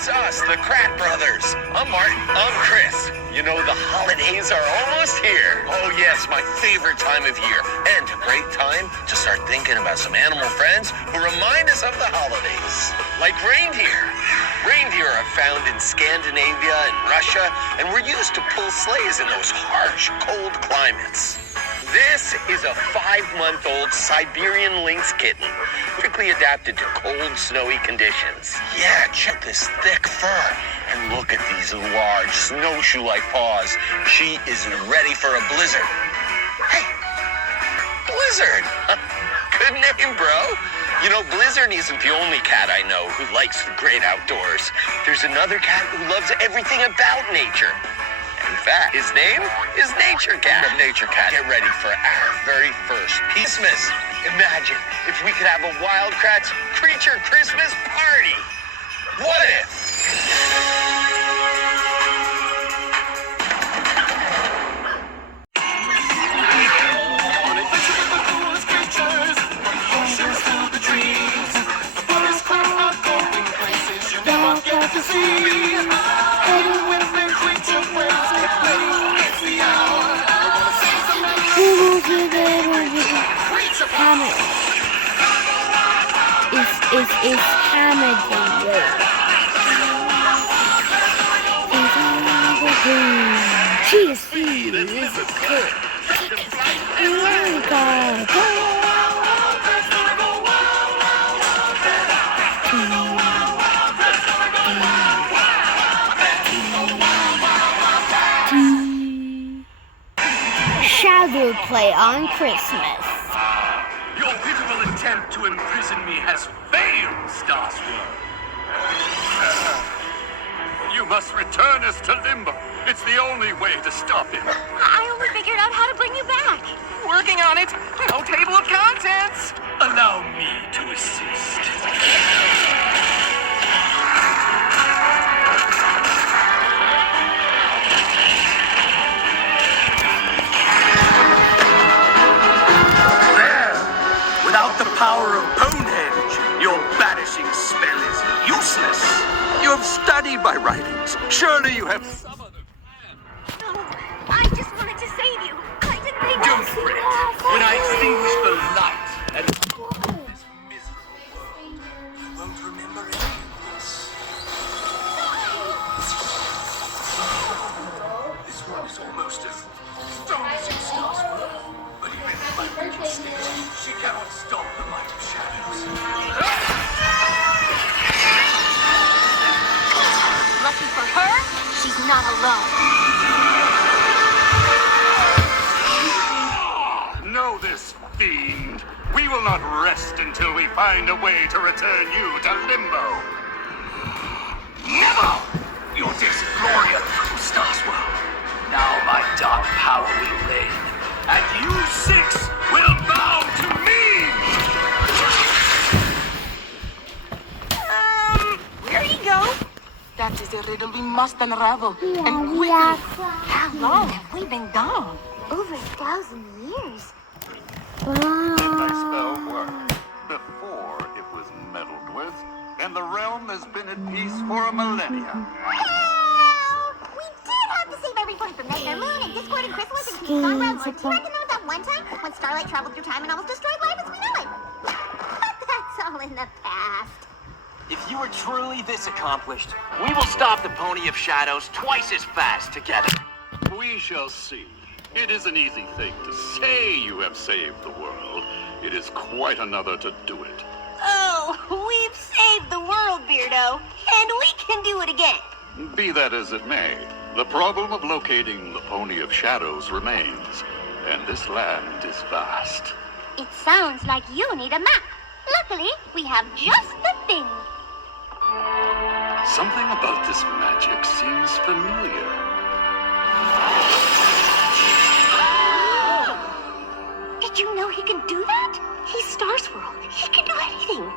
It's us, the Krat Brothers. I'm Martin. I'm Chris. You know, the holidays are almost here. Oh, yes, my favorite time of year. And a great time to start thinking about some animal friends who remind us of the holidays. Like reindeer. Reindeer are found in Scandinavia and Russia, and were used to pull sleighs in those harsh, cold climates. This is a 5-month-old Siberian lynx kitten, perfectly adapted to cold, snowy conditions. Yeah, check this thick fur. And look at these large, snowshoe-like paws. She is ready for a blizzard. Hey, Blizzard! Good name, bro. You know, Blizzard isn't the only cat I know who likes the great outdoors. There's another cat who loves everything about nature. In fact, his name is Nature Cat. Nature Cat, get ready for our very first Christmas. Imagine if we could have a Wild Kratts Creature Christmas party. What if? Is Hammer She is sweet. This is good. Shadow play on Christmas. Your pitiful attempt to imprison me has failed, Starscream. You must return us to Limbo. It's the only way to stop him. I only figured out how to bring you back. Working on it. No table of contents. Allow me to assist. Without the power of Bonehenge, your banishing spell is useless. You have studied my writings. Surely you have some other plan. No, I just wanted to save you. I didn't think Don't fret. When I extinguish the light and this miserable world, you won't remember any of this. This one is almost as strong as your star's world. But even in my wicked state, she cannot stop the light of shadows. lucky for her, she's not alone. Know this, fiend. We will not rest until we find a way to return you to Limbo. Never! Your days of glory are through, Starswell. Now my dark power will reign, and you six will bow to me! Where'd he go? That is a riddle we must unravel. And quickly. How long have we been gone? Over 1,000 years. Let my spell work before it was meddled with, and the realm has been at peace for a millennia. Well, we did have to save everyone from Nightmare Moon and Discord and Chrysalis and King Conrad. Do you reckon there was that one time when Starlight traveled through time and almost destroyed life as we know it? But that's all in the past. If you are truly this accomplished, we will stop the Pony of Shadows twice as fast together. We shall see. It is an easy thing to say you have saved the world. It is quite another to do it. Oh, we've saved the world, Beardo, and we can do it again. Be that as it may, the problem of locating the Pony of Shadows remains, and this land is vast. It sounds like you need a map. Luckily, we have just the thing. Something about this magic seems familiar. Did you know he can do that? He's Starsworld. He can do anything.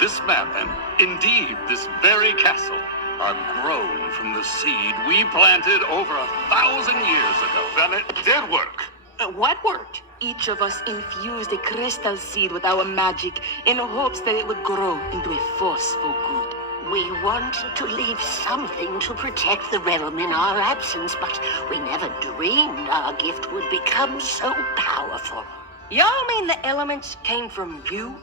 This map, and indeed this very castle, are grown from the seed we planted over 1,000 years ago. And it did work. What worked? Each of us infused a crystal seed with our magic in hopes that it would grow into a force for good. We wanted to leave something to protect the realm in our absence, but we never dreamed our gift would become so powerful. Y'all mean the elements came from you?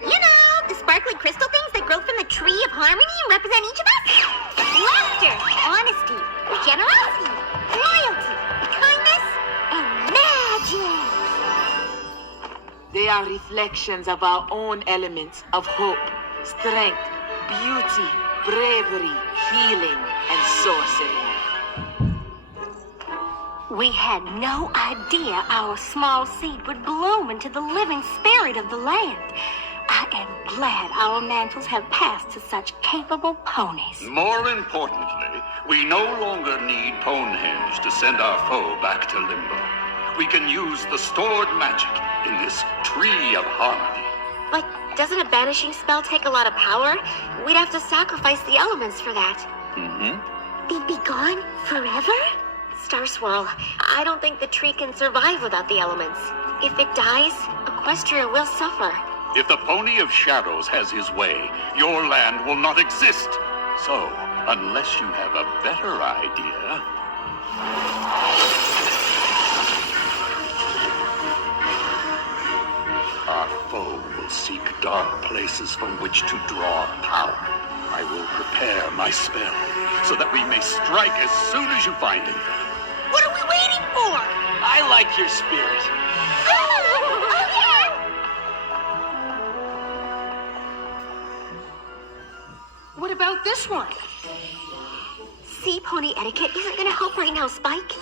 You know, the sparkly crystal things that grow from the tree of harmony and represent each of us? Laughter, honesty, generosity, loyalty, kindness, and magic. They are reflections of our own elements of hope, strength, beauty, bravery, healing, and sorcery. We had no idea our small seed would bloom into the living spirit of the land. I am glad our mantles have passed to such capable ponies. More importantly, we no longer need Ponehenge to send our foe back to Limbo. We can use the stored magic in this tree of harmony. But doesn't a banishing spell take a lot of power? We'd have to sacrifice the elements for that. They'd be gone forever? Star Swirl, I don't think the tree can survive without the elements. If it dies, Equestria will suffer. If the Pony of Shadows has his way, your land will not exist. So, unless you have a better idea... Our foe will seek dark places from which to draw power. I will prepare my spell, so that we may strike as soon as you find it. What are we waiting for? I like your spirit. What about this one? See, pony etiquette isn't gonna help right now, Spike.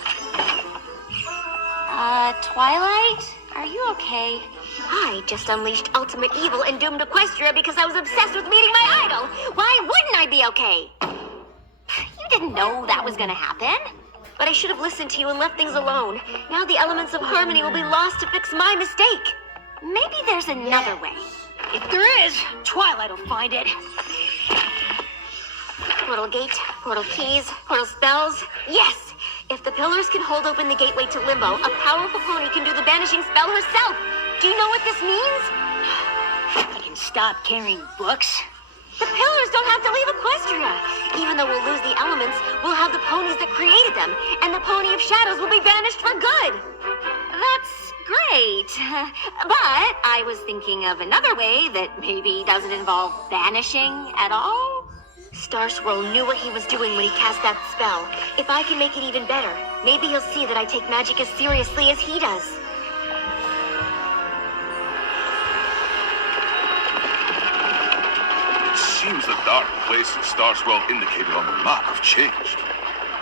Twilight? Are you okay? I just unleashed ultimate evil and doomed Equestria because I was obsessed with meeting my idol. Why wouldn't I be okay? You didn't know that was gonna happen. But I should have listened to you and left things alone. Now the elements of harmony will be lost to fix my mistake. Maybe there's another way. If there is, Twilight will find it. Portal gate, portal keys, portal spells. Yes! If the pillars can hold open the gateway to Limbo, a powerful pony can do the banishing spell herself. Do you know what this means? I can stop carrying books. The pillars don't have to leave Equestria. Even though we'll lose the elements, we'll have the ponies that created them, and the Pony of Shadows will be banished for good. That's great. But I was thinking of another way that maybe doesn't involve banishing at all. Star Swirl knew what he was doing when he cast that spell. If I can make it even better, maybe he'll see that I take magic as seriously as he does. It seems the dark places Star Swirl indicated on the map have changed.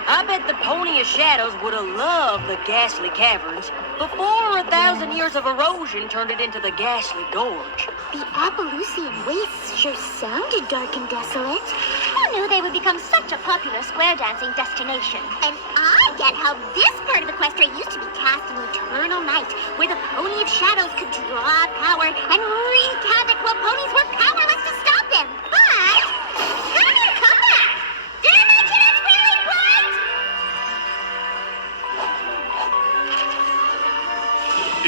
I bet the Pony of Shadows would have loved the Ghastly Caverns before 1,000 years of erosion turned it into the Ghastly Gorge. The Appaloosian Wastes sure sounded dark and desolate. Who knew they would become such a popular square dancing destination? And I get how this part of Equestria used to be cast in eternal night, where the Pony of Shadows could draw power and wreak havoc while ponies were powerless to stop them. But how did it come back? Did I mention it's really bright?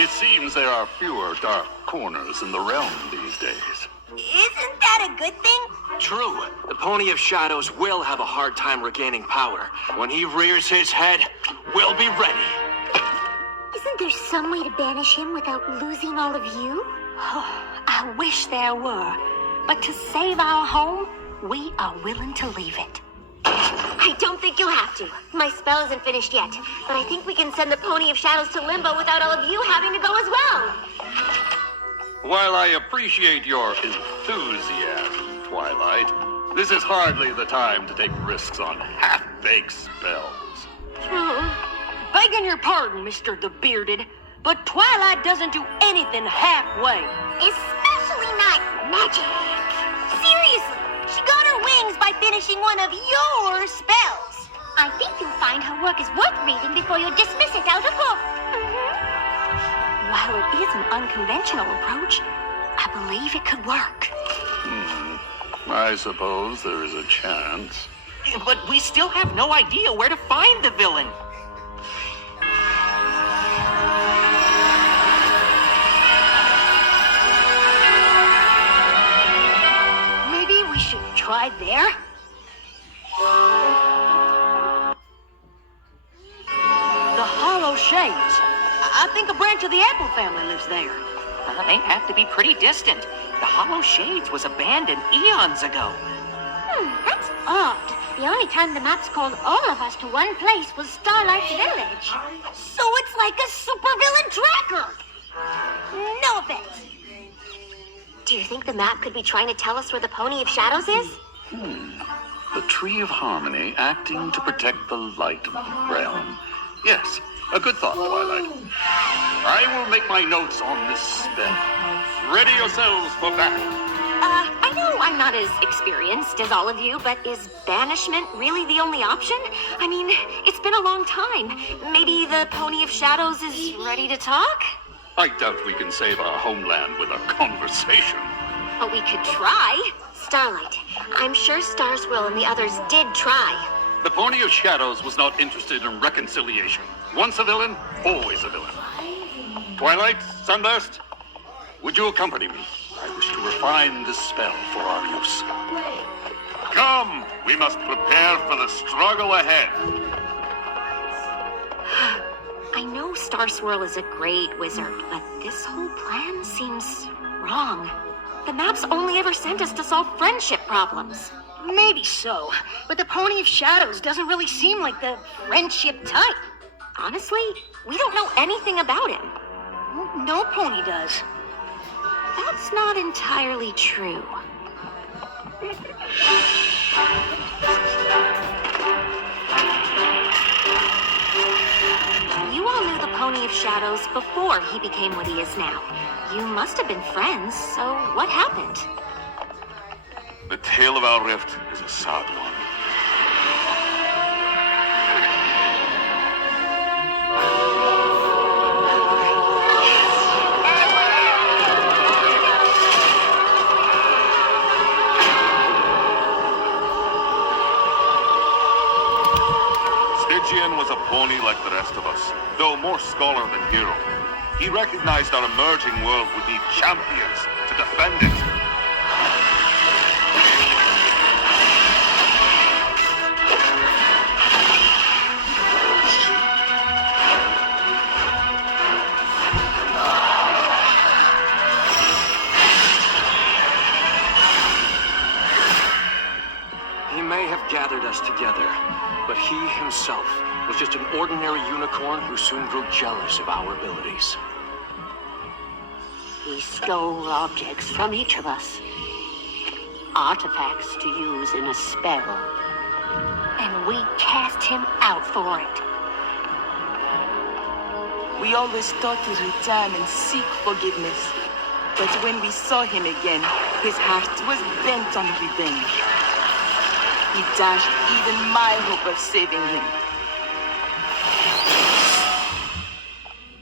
It seems there are fewer dark corners in the realm these days. Isn't that a good thing? True. The Pony of Shadows will have a hard time regaining power. When he rears his head, we'll be ready. Isn't there some way to banish him without losing all of you? Oh, I wish there were. But to save our home, we are willing to leave it. I don't think you'll have to. My spell isn't finished yet, but I think we can send the Pony of Shadows to Limbo without all of you having to go as well. While I appreciate your enthusiasm, Twilight, this is hardly the time to take risks on half-baked spells. Begging your pardon, Mr. the Bearded, but Twilight doesn't do anything halfway. Especially not magic. Seriously, she got her wings by finishing one of your spells. I think you'll find her work is worth reading before you dismiss it out of hoof. While it is an unconventional approach, I believe it could work. I suppose there is a chance. But we still have no idea where to find the villain. tried there? The Hollow Shades. I think a branch of the Apple family lives there. They have to be pretty distant. The Hollow Shades was abandoned eons ago. That's odd. The only time the maps called all of us to one place was Starlight's Village. So it's like a supervillain tracker. No offense. Do you think the map could be trying to tell us where the Pony of Shadows is? The Tree of Harmony acting to protect the light of the realm. Yes, a good thought, Twilight. I will make my notes on this spell. Ready yourselves for battle. I know I'm not as experienced as all of you, but is banishment really the only option? I mean, it's been a long time. Maybe the Pony of Shadows is ready to talk? I doubt we can save our homeland with a conversation. But we could try. Starlight, I'm sure Star Swirl and the others did try. The Pony of Shadows was not interested in reconciliation. Once a villain, always a villain. Twilight, Sunburst, would you accompany me? I wish to refine this spell for our use. Come, we must prepare for the struggle ahead. I know Star Swirl is a great wizard, but this whole plan seems wrong. The maps only ever sent us to solve friendship problems. Maybe so, but the Pony of Shadows doesn't really seem like the friendship type. Honestly, we don't know anything about him. No pony does. That's not entirely true. You all knew the Pony of Shadows before he became what he is now. You must have been friends, so what happened? The tale of our rift is a sad one. Stygian was a pony like the rest of us, though more scholar than hero. He recognized our emerging world would need champions to defend it. He may have gathered us together, but he himself was just an ordinary unicorn who soon grew jealous of our abilities. He stole objects from each of us. Artifacts to use in a spell. And we cast him out for it. We always thought to return and seek forgiveness. But when we saw him again, his heart was bent on revenge. He dashed even my hope of saving him.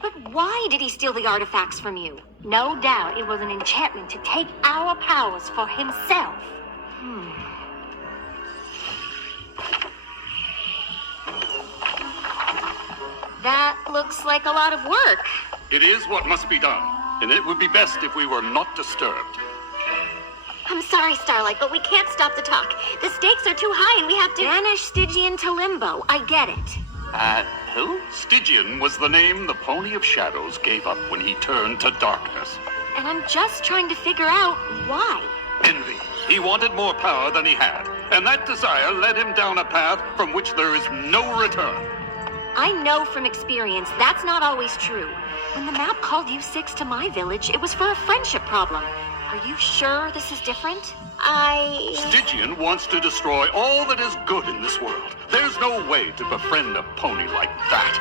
But why did he steal the artifacts from you? No doubt it was an enchantment to take our powers for himself. That looks like a lot of work. It is what must be done, and it would be best if we were not disturbed. I'm sorry, Starlight, but we can't stop the talk. The stakes are too high and we have to banish Stygian to Limbo. I get it. Who? Stygian was the name the Pony of Shadows gave up when he turned to darkness. And I'm just trying to figure out why. Envy. He wanted more power than he had, and that desire led him down a path from which there is no return. I know from experience that's not always true. When the map called you six to my village, it was for a friendship problem. Are you sure this is different? Stygian wants to destroy all that is good in this world. There's no way to befriend a pony like that.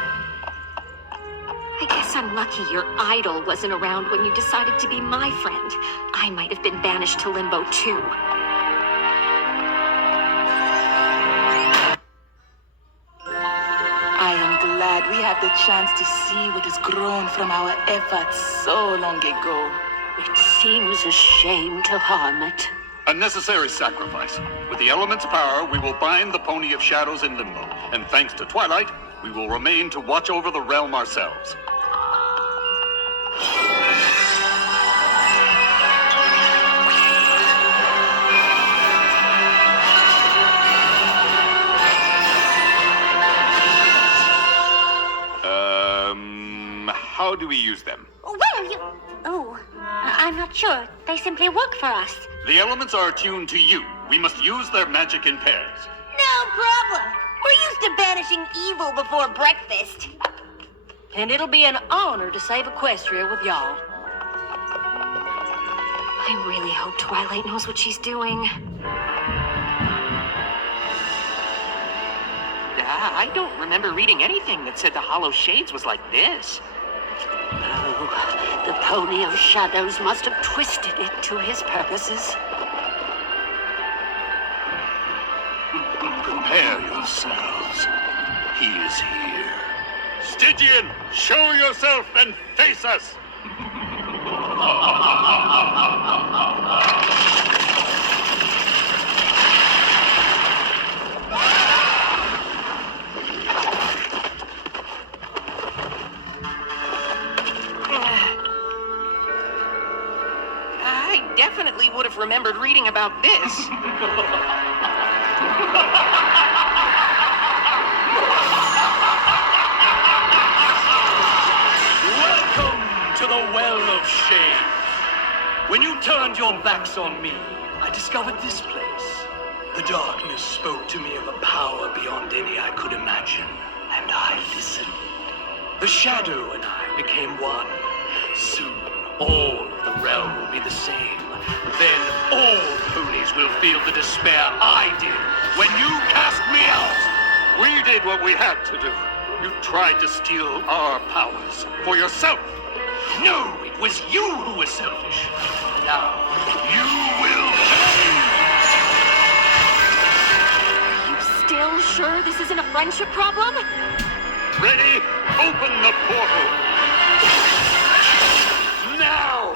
I guess I'm lucky your idol wasn't around when you decided to be my friend. I might have been banished to Limbo too. I am glad we have the chance to see what has grown from our efforts so long ago. It seems a shame to harm it. A necessary sacrifice. With the element's power, we will bind the Pony of Shadows in Limbo. And thanks to Twilight, we will remain to watch over the realm ourselves. we use them? Well, you... Oh, I'm not sure. They simply work for us. The elements are attuned to you. We must use their magic in pairs. No problem. We're used to banishing evil before breakfast. And it'll be an honor to save Equestria with y'all. I really hope Twilight knows what she's doing. I don't remember reading anything that said the Hollow Shades was like this. Oh, the Pony of Shadows must have twisted it to his purposes. Prepare yourselves. He is here. Stygian, show yourself and face us! I definitely would have remembered reading about this. Welcome to the Well of Shade. When you turned your backs on me, I discovered this place. The darkness spoke to me of a power beyond any I could imagine, and I listened. The shadow and I became one. Soon, all of the realm will be the same. Then all ponies will feel the despair I did when you cast me out. We did what we had to do. You tried to steal our powers for yourself. No, it was you who were selfish. Now, you will pay! You still sure this isn't a friendship problem? Ready? Open the portal! Now!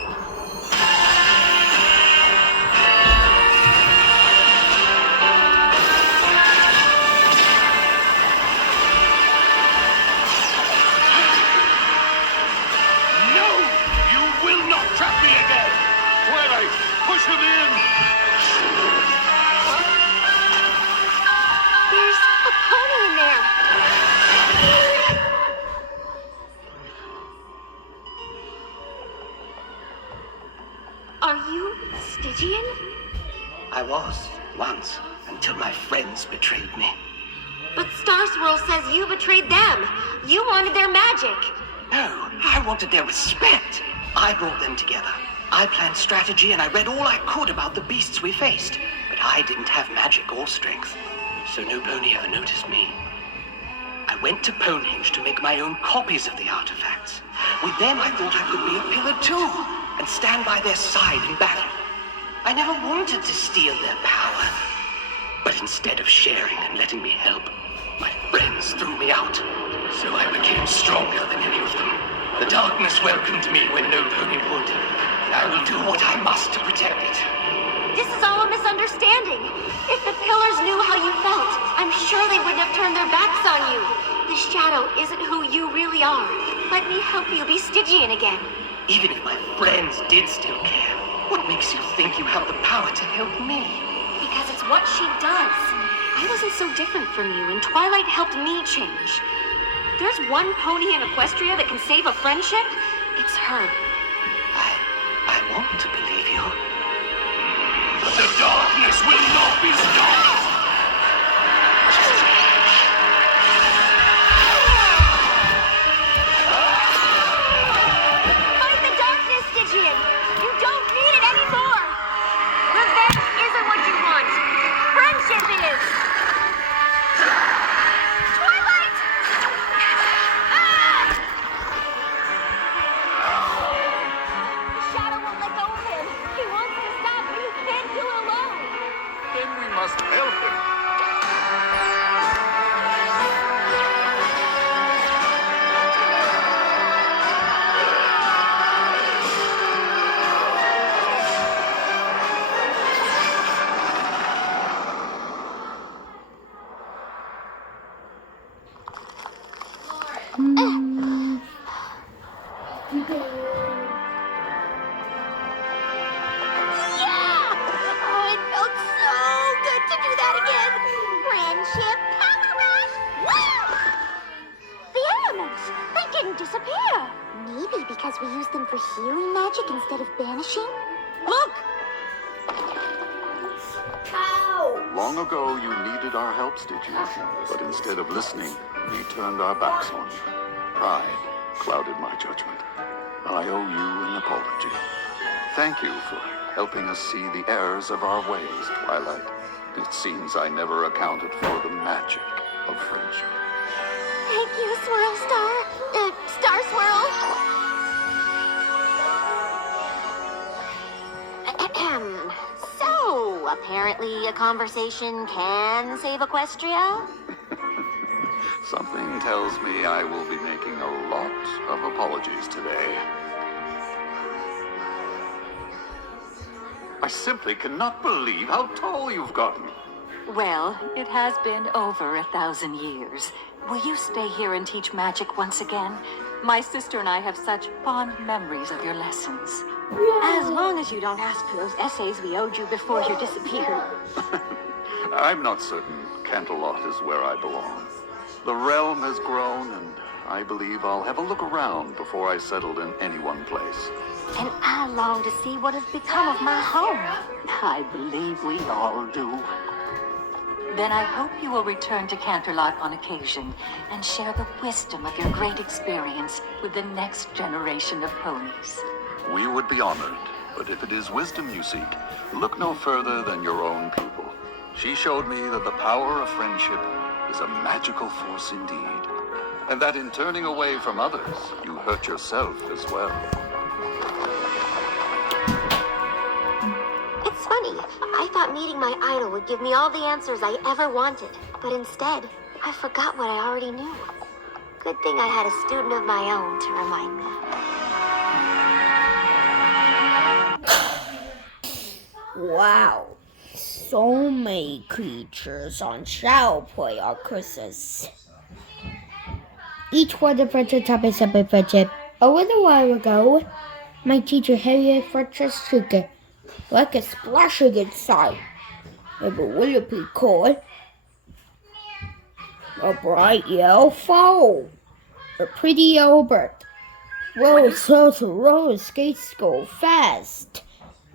Trap me again! Twilight, push him in! There's a pony in there. Are you Stygian? I was, once, until my friends betrayed me. But Star Swirl says you betrayed them. You wanted their magic. No, I wanted their respect. I brought them together. I planned strategy and I read all I could about the beasts we faced. But I didn't have magic or strength, so no pony ever noticed me. I went to Ponehenge to make my own copies of the artifacts. With them, I thought I could be a pillar too, and stand by their side in battle. I never wanted to steal their power. But instead of sharing and letting me help, my friends threw me out. So I became stronger than any of them. The darkness welcomed me when no pony would, and I will do what I must to protect it. This is all a misunderstanding. If the pillars knew how you felt, I'm sure they wouldn't have turned their backs on you. The shadow isn't who you really are. Let me help you be Stygian again. Even if my friends did still care, what makes you think you have the power to help me? Because it's what she does. I wasn't so different from you, and Twilight helped me change. There's one pony in Equestria that can save a friendship. It's her. I want to believe you. But the darkness will not be stopped! Fight the darkness, Stygian! You don't need it anymore! Revenge isn't what you want. Friendship is! Twilight! The shadow won't let go of him. He wants to stop, but he can't do it alone. Then we must help him. Yeah! Oh, it felt so good to do that again. Maybe because we use them for healing magic instead of banishing? Look! Long ago, you needed our help, Stygian. But instead of listening, we turned our backs on you. Pride clouded my judgment. I owe you an apology. Thank you for helping us see the errors of our ways, Twilight. It seems I never accounted for the magic of friendship. Thank you, Swirl Star. Star Swirl. So, apparently a conversation can save Equestria? Something tells me I will be making a lot of apologies today. I simply cannot believe how tall you've gotten. Well, it has been over 1,000 years. Will you stay here and teach magic once again? My sister and I have such fond memories of your lessons. As long as you don't ask for those essays we owed you before you disappeared. I'm not certain Canterlot is where I belong. The realm has grown, and I believe I'll have a look around before I settled in any one place. And I long to see what has become of my home. I believe we all do. Then I hope you will return to Canterlot on occasion and share the wisdom of your great experience with the next generation of ponies. We would be honored, but if it is wisdom you seek, look no further than your own pupil. She showed me that the power of friendship is a magical force indeed, and that in turning away from others, you hurt yourself as well. It's funny. I thought meeting my idol would give me all the answers I ever wanted. But instead, I forgot what I already knew. Good thing I had a student of my own to remind me. Wow. So many creatures on Shadowplay Arceus. Each one of the topics have been featured. A little while ago, my teacher Harriet Fletcher's sugar, like a splashing inside, of a Willoughby cord, a bright yellow fowl, a pretty yellow bird. Roll sails to roller skates go fast.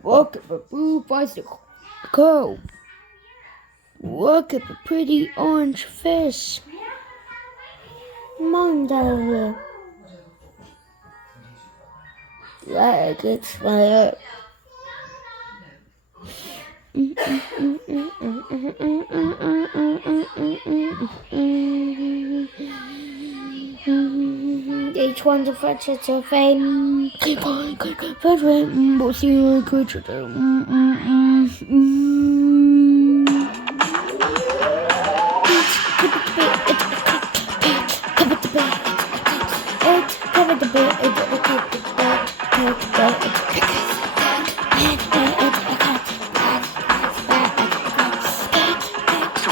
Look at the blue bicycle go. Look at the pretty orange fish. Mom down here. Like it's my each one's a feature to fame. Keep on, we'll see you creature. To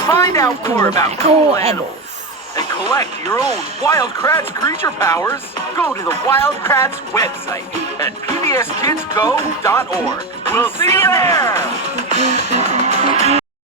find out more about cool animals and collect your own Wild Kratts creature powers, go to the Wild Kratts website at pbskidsgo.org. We'll see you there!